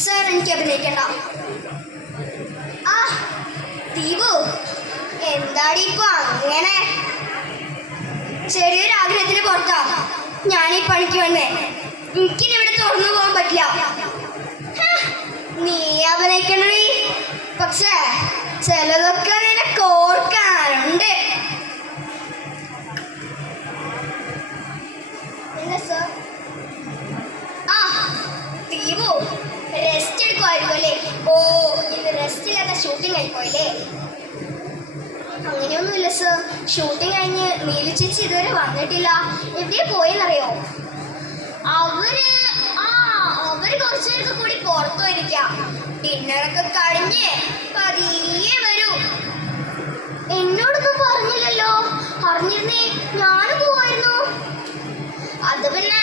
Sir എനിക്ക് അഭിനയിക്കണ്ട. ആ ദീപു, എന്താടി ഇപ്പൊ അങ്ങനെ? ചെറിയൊരു ആഗ്രഹത്തിന് പുറത്താ ഞാനീ പണിക്ക് വന്നേ. എനിക്കിനി ഇവിടെ തുറന്നു പോകാൻ പറ്റില്ല. നീ അഭിനയിക്കണേ, പക്ഷേ ചിലതൊക്കെ നിനക്ക് ഓർക്കാനുണ്ട്. ആ ദീപു, റെസ്റ്റ് എടുക്കുമായിരിക്കും അല്ലേ? ഓ, ഇന്ന് റെസ്റ്റ് ഇല്ലാത്ത ഷൂട്ടിംഗ് ആയിപ്പോയല്ലേ? അങ്ങനെയൊന്നുമില്ല സർ. ഷൂട്ടിംഗ് കഴിഞ്ഞ് നീലു ചേച്ചി ഇതുവരെ വന്നിട്ടില്ല. എവിടെയാ പോയെന്നറിയോ? അവര് കുറച്ചു നേരത്തെ കൂടി പുറത്തു പോയിരിക്കാം. ഡിന്നറൊക്കെ കഴിഞ്ഞ് പതിയെ വരൂ. എന്നോടൊന്നും പറഞ്ഞില്ലല്ലോ. അറിഞ്ഞിരുന്നേ ഞാനും പോവായിരുന്നു. അത് പിന്നെ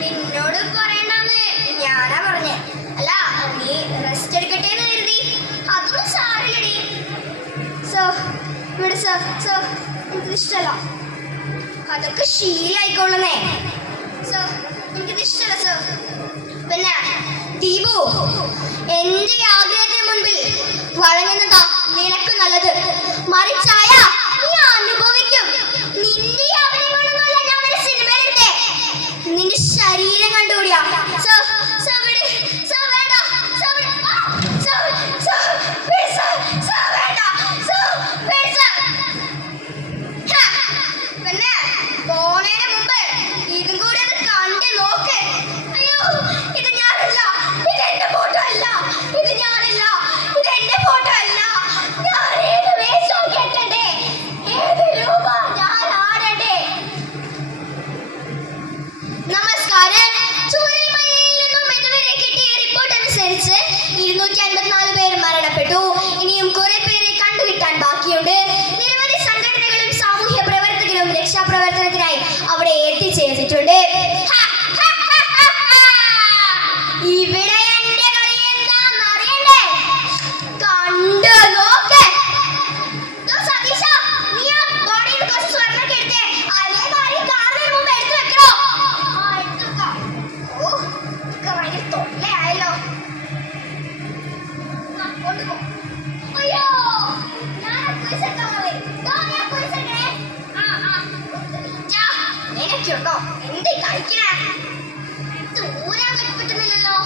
നിന്നോട് പറയണ്ടെന്ന് ഞാനാ പറഞ്ഞേ. അല്ല, നീ റെസ്റ്റ് എടുക്കട്ടെ എന്ന് കരുതി. അതൊന്നും സാരില്ലടി. സർ ഇവിടെ സർ എനിക്കിത് ഇഷ്ടമല്ല. അതൊക്കെ ശീലായിക്കൊള്ളുന്നേ സർ. എനിക്കിത് ഇഷ്ടമല്ല സർ. പിന്നെ ദീപു, എന്റെ ആഗ്രഹത്തിന് മുൻപിൽ വഴങ്ങുന്നതാ നിനക്ക് നല്ലത്. മറിച്ചായ നീ അനുഭവിക്കും. നിന്റെ അഭിനയങ്ങളൊന്നുമല്ല ഞാൻ ഒരു സിനിമയിലെടുത്തേ, നിന്റെ ശരീരം കണ്ടുകൂടിയാ. സർ സർ വിട് സർ, വേണ്ട sir, sir sir please sir, വേണ്ട സർ പ്ലീസ് സർ. പിന്നെ പോണേന് മുമ്പ് ഇതും കൂടി അത് കണ്ട് നോക്ക്. അയ്യോ, ഇത് ഞാനല്ല, ഇത് എന്റെ ഫോട്ടോ അല്ല, ഇത് ഞാനല്ല, ഇത് എന്റെ ഫോട്ടോ അല്ല. ഞാൻ ഏത് വേഷം കെട്ടണ്ടേ, ഏത് രൂപ ഞാൻ ആടണ്ടേ? നമസ്കാരം. ചൂരൽമലയിൽ നിന്നും ഇതുവരെ കിട്ടിയ റിപ്പോർട്ട് അനുസരിച്ച് 254 പേർ മരണപ്പെട്ടു. ഇനിയും കുറെ പേരെ കണ്ടുകിട്ടാൻ ബാക്കിയുണ്ട്. നിരവധി സംഘടനകളും സാമൂഹ്യ പ്രവർത്തകരും രക്ഷാപ്രവർത്തനത്തിനായി അവിടെ എത്തിച്ചേർന്നിട്ടുണ്ട്. ഇവിടെ എന്റെ കളി എന്താന്ന് അറിയണ്ടേ? കണ്ടു നോക്ക്. സതീശ, നീ ആ ബോഡിയിൽ കുറച്ച് സ്വർണ്ണൊക്കെ എടുത്തേ. അല്ലെങ്കിൽ ആരെയും കാണുന്നതിന് മുമ്പ് എടുത്തു വെക്കണോ? ആ, എടുത്തു വെക്കാം. ഓ, ഇതൊക്കെ ഭയങ്കര തൊല്ലയായല്ലോ. കൊണ്ടുപോ. അയ്യോ, ഞാൻ കുഴിച്ചെടുക്കാൻ പോയി. നിനക്കുണ്ടോ എന്ത് കളിക്കണേ? ദൂരാൻ പറ്റുന്നില്ലല്ലോ.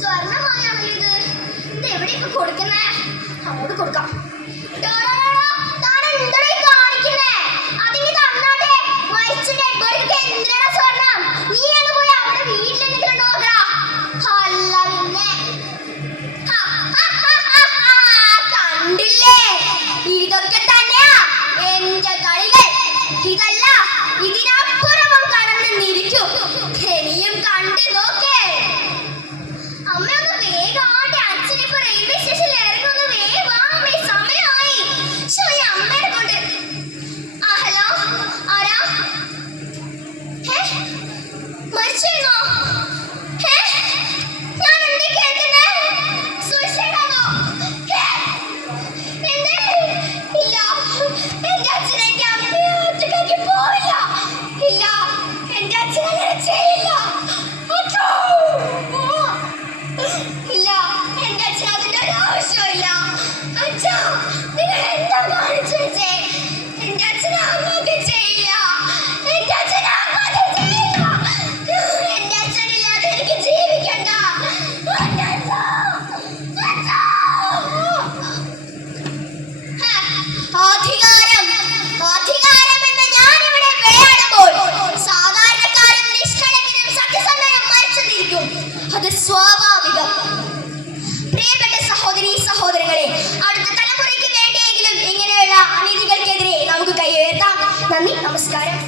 സ്വർണ്ണമായാണല്ലോ ഇത്. ഇത് എവിടെയൊക്കെ കൊടുക്കുന്നേ? അങ്ങോട്ട് കൊടുക്കാം. ഇതൊക്കെ തന്നെയാ എന്റെ കളികൾ. ഇതല്ല, ഇതിനപ്പുറവും കടന്നു നിരിക്കും. ഇനിയും കണ്ടു നോക്കേ. അമ്മയൊന്ന് വേഗമാട്ടെ, അച്ഛനിപ്പോ റെയിൽവേ സ്റ്റേഷനിൽ ഇറങ്ങുന്നു. വേഗം സമയമായി. ഈ അമ്മേനെ കൊണ്ട്. ആ ഹലോ, ആരാ? മരിച്ചിരുന്നോ? ഞാൻ എന്തേ കേൾക്കുന്നേ? സൂയിസൈഡ് ആണോ? ഇല്ല, എന്റെ അച്ഛനെ ഒറ്റയ്ക്കാക്കി പോവില്ല. ഇല്ല, എന്റെ അച്ഛൻ അങ്ങനെ ചെയ്യില്ല. ഇല്ല, എന്റെ അച്ഛൻ അതിന്റെ ഒരു ആവശ്യമില്ല. അച്ഛാ, നിങ്ങൾ എന്താ കാണിച്ചു വെച്ചേ? എന്റെ അച്ഛൻ ആത്മഹത്യ ചെയ്യില്ല. എന്റെ അച്ഛൻ ആത്മഹത്യ ചെയ്യില്ല. എന്റെ അച്ഛനില്ലാതെ എനിക്ക് ജീവിക്കണ്ട. അധികാരം എന്ന് ഞാനിവിടെ വിളയാടുമ്പോൾ സാധാരണക്കാരും നിഷ്കളങ്കരും സത്യസന്ധരും മരിച്ചെന്നിരിക്കും. അത് സ്വാഭാവികം. പ്രിയപ്പെട്ട സഹോദരീ സഹോദരങ്ങളെ, അടുത്ത തലമുറയ്ക്ക് വേണ്ടിയെങ്കിലും ഇങ്ങനെയുള്ള അനീതികൾക്കെതിരെ നമുക്ക് കൈ ഉയർത്താം. നന്ദി, നമസ്കാരം.